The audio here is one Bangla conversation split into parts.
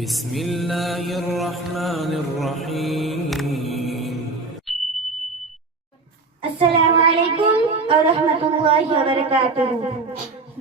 بسم الله الرحمن الرحيم আসসালামু আলাইকুম ওয়া রাহমাতুল্লাহি ওয়া বারাকাতুহু।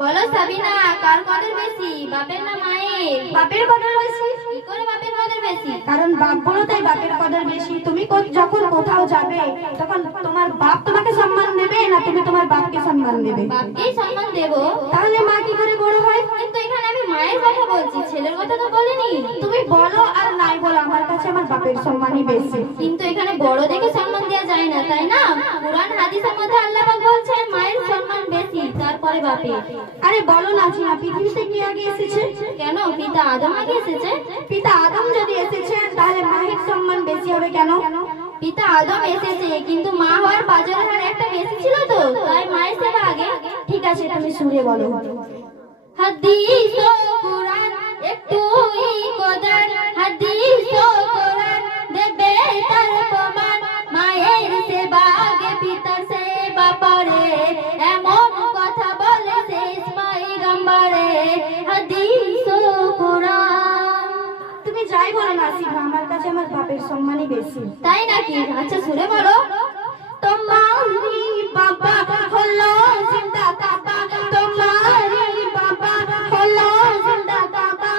বলো সাবিনা, কার কদর বেশি, বাপের না মায়ের? বাপের কদর বেশি। কি করে বাপের কদর বেশি? কারণ বাপ বলো তাই বাপের কদর বেশি। তুমি যখন কোথাও যাবে তখন তোমার বাপ তোমাকে সম্মান দেবে না তুমি তোমার বাপকে সম্মান দেবে? বাপকেই সম্মান দেব। তাহলে মা কি করে বড় হয়? কিন্তু এখানে আমি মায়ের কথা বলছি, ছেলের কথা তো বলিনি। তুমি বলো আর নাই বলো, আমার কাছে আমার বাপের সম্মানই বেশি। কিন্তু এখানে বড় দেখে সম্মান দেওয়া যায় না, তাই না? কুরআন হাদিসের মধ্যে আল্লাহ পাক বলছে মায়ের সম্মান বেশি, তারপরে বাপের। আরে বলো না জিনা, পৃথিবীতে কে আগে এসেছে? কেন, পিতা আদম আগে এসেছে? পিতা আদম যদি এসেছেন তাহলে মায়ের সম্মান বেশি হবে কেন? পিতা আদম এসেছে, কিন্তু মা হওয়ার বাজারের হার একটা বেশি ছিল তো, তাই মায়ের সেবা আগে। ঠিক আছে, তুমি সুরে বলো। হাদিস ও কুরআন একটুই কদর, হাদিস ও কুরআন দেবে তার প্রমাণ। মায়ের সেবা আগে পিতার সেবা পরে, এমন কথা বলেছে পয়গম্বরে। হাদিস ও কুরআন। তুমি যাই বলো না আসিফা, আমার কাছে আমার বাপের সম্মানই বেশি। তাই নাকি? আচ্ছা সুরে বলো। তোমারি বাবা হলো জিন্দা কাবা, তোমারি বাবা হলো জিন্দা কাবা।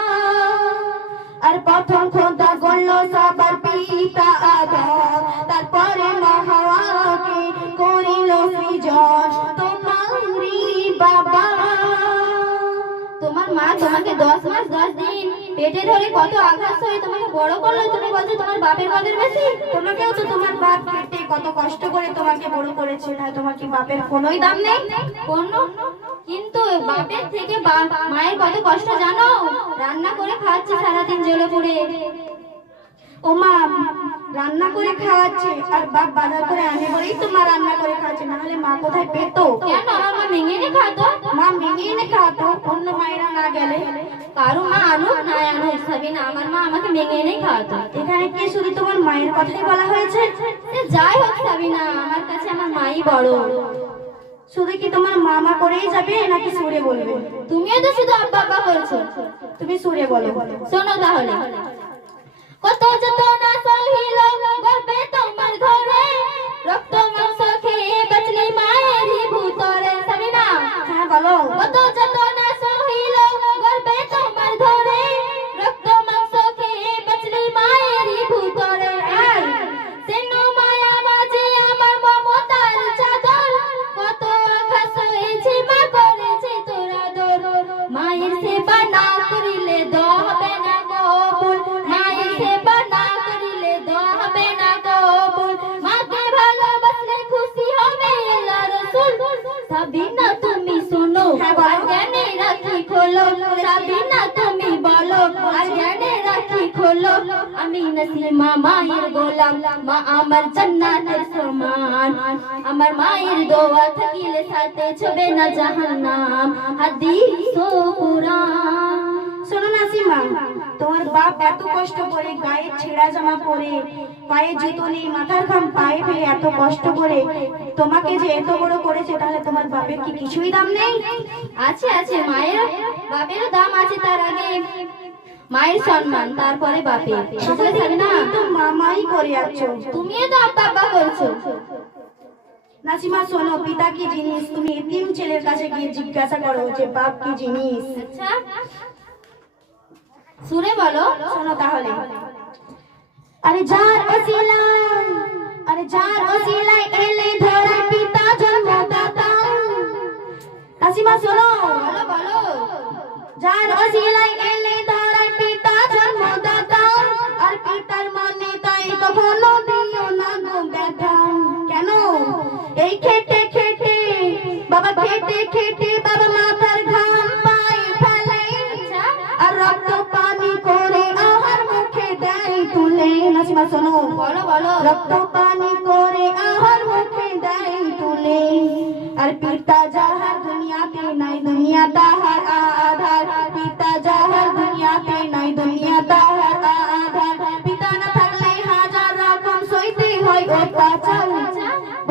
আর প্রথম খোদা গড়লো সবার পিতা আদম, তারপরে মা হাওয়াকে করিল সৃজন। তোমারি বাবা। তোমার মা তোমাকে 10 মাস 10 দিন পেটে ধরে কত আঘাত সয়ে তোমাকে বড় করলো, তুমি বলছো তোমার বাপের কদর বেশি? তোমাকেও তো তোমার বাপ পেটে কত কষ্ট করে তোমাকে বড় করেছে, না তোমার কি বাপের কোনোই দাম নেই? কোন? কিন্তু বাপের থেকে মায়ের কত কষ্ট জানো? রান্না করে খাওয়াচ্ছে সারাদিন জ্বলে পুড়ে। ও মা রান্না করে খাওয়াচ্ছে আর বাপ বাজার করে আনে বলেই তো মা রান্না করে খাওয়াচ্ছে, না হলে মা কোথায় পেতো? কেন, আমার মা মেঙে এনে খাওয়াতো। মা মেনে এনে খাওয়াতো, অন্য মায়েরা না গেলে। কারো মা আনুক না আনুক সাবিনা, আমার মা আমাকে মেঙে এনেই খাওয়াতো। এখানে কি শুধু তোমার মায়ের কথাই বলা হয়েছে? যাই হোক সাবিনা, আমার কাছে আমার মাই বড়। শুধু কি তোমার মামা করেই যাবে নাকি সুরে বলবে? তুমিও তো শুধু আব্বা আব্বা বলছো। তুমি সুরে বলো। শোনো তাহলে। কত যত না সহিল গর্বে তোমার ঘরে, রক্ত মাংস খেয়ে বাঁচলি মায়েরই ভুতরে। সাবিনা হ্যাঁ বলো। কত যত না সহিল গর্বে তোমার ঘরে, রক্ত মাংস খেয়ে বাঁচলি মায়েরই ভুতরে। সেন মায়া মাঝে আমার মমতার চাদর, কত আঘাত হয়েছে মা করেছে তোরা দর। মায়ের সেবা না করিলে হবে না কবুল, মায়ের সেবা না করিলে হবে না কবুল। মাকে ভালোবাসলে খুশি হবে আল্লাহ রাসূল। সাবিনা তুমি শোনো আর জ্ঞানে রাখি খোলো, সাবিনা তুমি বলো আর জ্ঞানে রাখি খোলো। আমি নসিমা মায়ের গোলাম, মা আমার জান্নাতের সমান। আমার মায়ের দোয়া থাকিলে সাথে ছবে না জাহান্নাম। হাদিস ও কুরআন। শোনো নাসিমা, তোমার বাপ এত কষ্ট করে গায়ে ছেঁড়া জামা পরে, পায়ে জুতো নেই, মাথার ঘাম পায়ে ফেলে এত কষ্ট করে তোমাকে যে এত বড় করেছে, তাহলে তোমার বাপের কি কিছুই দাম নেই? আছে আছে, মায়ের বাপেরও দাম আছে। তার আগে মায়ের সম্মান, তারপরে বাপের। বুঝলে সাবিনা? তো মামাই করে আছো। তুমিও তো আব্বা আব্বা বলছো। নাসিমা শোনো, পিতা কি জিনিস তুমি এতিম ছেলের কাছে গিয়ে জিজ্ঞাসা করো যে বাপ কি জিনিস। আচ্ছা সুরে বলো। শোনো তাহলে। আরে যার ওসিলায়, আরে যার ওসিলায় এলে ধরা পিতা জন্মদাতা। নাসিমা শোনো। বলো বলো। যার ওসিলায় এলে ধরা পিতা জন্মদাতা, আর পিতার মানে তাই কখনো দিও না গো ব্যথা। কেন? এই খেটে খেটে বাবা, খেটে খেটে বাবা মাথার ঘাম পায়ে ফেলে, আর রক্ত পানি করে আহার মুখে দেয় তুলে। নাসিমা শোনো। বলো বলো। রক্ত পানি করে আহার মুখে দেয় তুলে, আর পিতা যাহার দুনিয়াতে নাই দুনিয়া তাহার আধার। পিতা যাহার দুনিয়াতে নাই দুনিয়া তাহার আধার। পিতা না থাকলে হাজার রকম সইতে হয় অত্যাচার।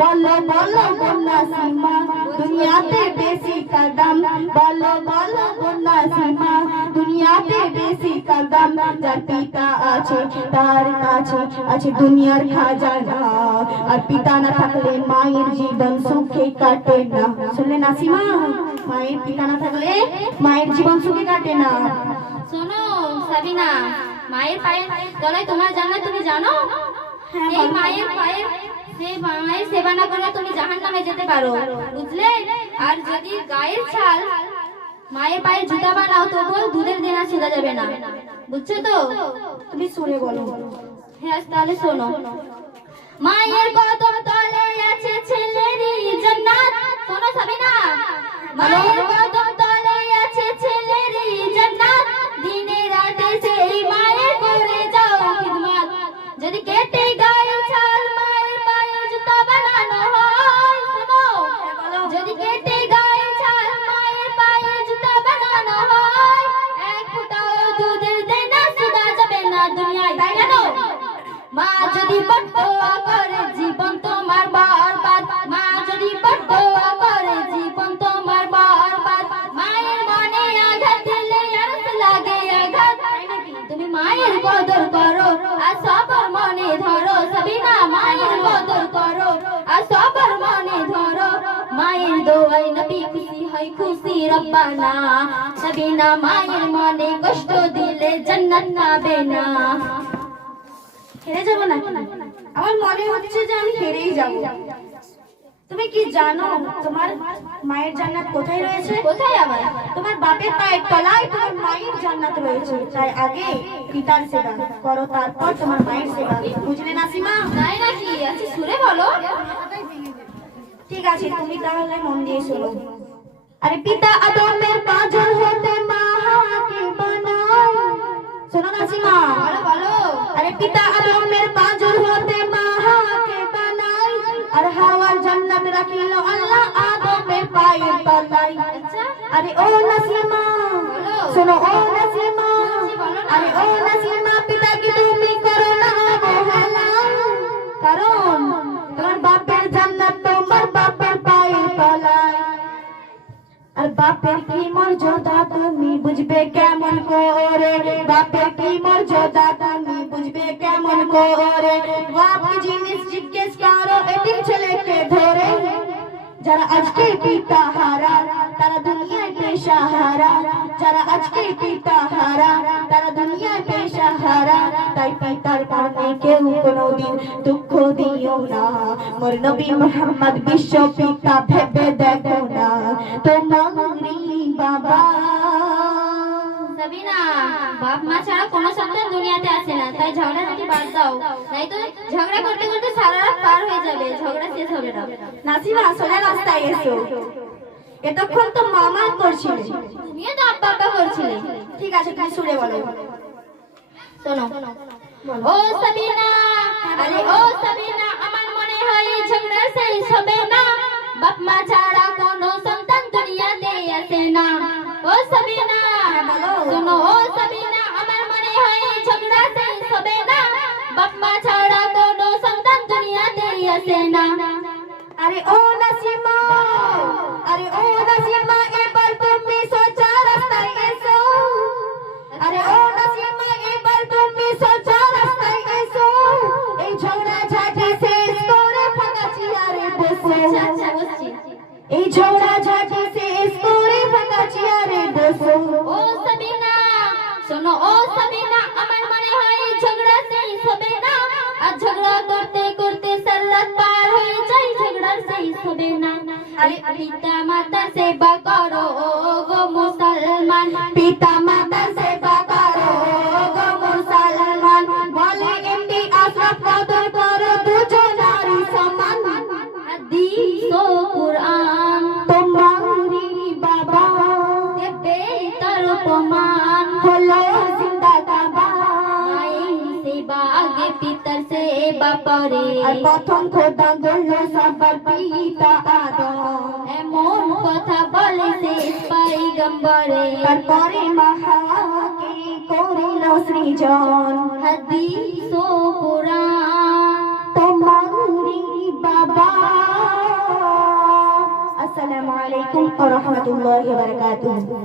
বলো বলো বন্যা সীমা, দুনিয়াতে বেশি কদম। বলো বলো বন্যা সীমা, দুনিয়াতে বেশি কদম। যার পিতা আছে তার কাছে আছে দুনিয়ার খাজানা, আর পিতা না থাকলে মায়ের জীবন সুখে কাটে না। শুনলে নাসিমা, মায়ের পিতা না থাকলে মায়ের জীবন সুখে কাটে না। শোনো সাবিনা, মায়ের পায়ের তলায় তোমার জান্নাত, তুমি জানো? সেই মায়ের পায়ের সেই মায়ের সেবা না করলে তুমি জাহান্নামে যেতে পারো, বুঝলে? আর যদি গায়ের ছাল মায়ের পায়ে জুতা বানাও তবুও দুধের দেনা ছেড়ে যাবে না, বুঝছো তো? তুমি শুনে বলো। হ্যাঁ তাহলে শোনো। মায়ের কদম তলে আছে ছেলেরই জান্নাত। শোনো সাবিনা, মায়ের কদম তলে আছে ছেলেরই জান্নাত। দিনে রাতে সেই মায়ের করে যাও খিদমত। যদি কেটে গায়ের ছাল মায়ের পায়ে জুতা বানানো হয়, শোনো, যদি কেটে গায়ের ছাল মায়ের পায়ে জুতা বানানো হয়, এক ফোঁটাও দুধের দেনা সুদা যাবে না দুনিয়ায়, তাই কেন? মা যদি বদদোয়া করে জীবন তোমার বরবাদ, মা যদি বদদোয়া করে জীবন তোমার বরবাদ। মায়ের মনে আঘাত দিলে আরশ লাগে আঘাত। তুমি মায়ের কদর করো আর সবর মনে ধরো সাবিনা, মায়ের কদর করো আর সবর মনে ধরো। মায়ের দোয়ায় নবী খুশি হয় খুশি রব্বানা। সাবিনা মায়ের মনে কষ্ট দিলে জান্নাত পাবে না। হেরে যাবো না? আমার মনে হচ্ছে যে আমি হেরেই যাব। তুমি কি জানো তোমার মায়ের জান্নাত কোথায় রয়েছে? কোথায় আবার? তোমার বাপের পায়ের তলায় তোমার মায়ের জান্নাত রয়েছে। তাই আগে পিতার সেবা করো, তারপর তোমার মায়ের সেবা, বুঝলে নাসিমা? তাই নাকি? আচ্ছা সুরে বলো। ঠিক আছে, তুমি তাহলে মন দিয়ে শোনো। আরে পিতা আদমের পাঁজর হতে মা হাওয়াকে বানায়। শোনো নাসিমা, বলো বলো। আরে পিতা আদমের পাঁজর হতে মা হাওয়াকে বানায়, আর হাওয়ার জান্নাত রাখিল আল্লাহ আদমের পায়ের তলায়। আচ্ছা আরে ও নাসিমা শোনো, ও নাসিমা, আরে ও নাসিমা, পিতাকে তুমি করো না অবহেলা, কারণ তোমার বাপের জান্নাত তোমার বাপের পায়ের তলায়। আর বাপের কি মর্যাদা তুমি বুঝবে কেমন করে, বাপের কি মর্যাদা তুমি বুঝবে কেমন করে। বাপ কি জিনিস জিজ্ঞেস করো এতিম ছেলেকে ধরে। যারা আজকে পিতা হারা তারা দুনিয়ায় পেশাহারা, যারা আজকে পিতা হারা তারা দুনিয়ায় পেশাহারা। তাই পিতার কারণে কেউ কোনোদিন দুঃখ দিও না। মোর নবী মুহাম্মদ বিশ্ব পিতা ভেবে দেখো না তোমারই বাবা। সাবিনা, বাপ মা ছাড়া কোনো সন্তান দুনিয়াতে আসে না, তাই ঝগড়া থেকে বাদ দাও, নাই তো ঝগড়া করতে করতে সারা রাত পার হয়ে যাবে, ঝগড়া শেষ হবে না। নাসিমা সোজা রাস্তায় এসো, এতক্ষণ তো মামা করছিলে, তুমিও তো আব্বা আব্বা করছিলে। ঠিক আছে তুমি সুরে বলো। শোনো। ও সাবিনা, আরে ও সাবিনা, আমার মনে হয় ঝগড়া শেষ হবে না। বাপ মা ছাড়া কোনো সন্তান দুনিয়াতে আসে না। ও সাবিনা শোনো, ও সাবিনা, আমার মনে হয় ঝগড়া শেষ হবে না। বাপ মা ছাড়া কোনো সন্তান দুনিয়াতে আসে না। আরে ও নাসিমা, আরে ও নাসিমা, এবার তুমি সোজা রাস্তায় এসো। আরে ও নাসিমা, এবার তুমি সোজা রাস্তায় এসো। এই ঝগড়া ঝাঁটি শেষ করে ফাঁকা চেয়ারে বসো। আচ্ছা বসছি। এই ঝগড়া ঝাঁটি শেষ করে ফাঁকা চেয়ারে বসো। ও সাবিনা শোনো, ও সাবিনা, আমার মনে হয় ঝগড়া শেষ হবে না। আর ঝগড়া করতে করতে সারাত পার হয়ে যায়, ঝগড়া শেষ হবে না। আরে পিতা মাতা সেবা করো গো মুসলমান, পিতা মাতার সেবা করো গো মুসলমান। বলে এমনি আশরাফ কদর করো দুজনারই সমান। হাদিস ও কুরআন তোমারই বাবা দেবে তার প্রমাণ। হলো জিন্দা কাবা। মায়ের সেবা আগে পিতার সেবা পরে। আর প্রথম খোদা গড়ল সবার পিতা আদম। এমন কথা বলে শেষ পয়গম্বরে। তারপরে মা হাওয়াকে করিল সৃজন। হাদিস ও কুরআন তোমারই বাবা। আসসালামু আলাইকুম ওয়া রাহমাতুল্লাহি ওয়া বারাকাতুহু।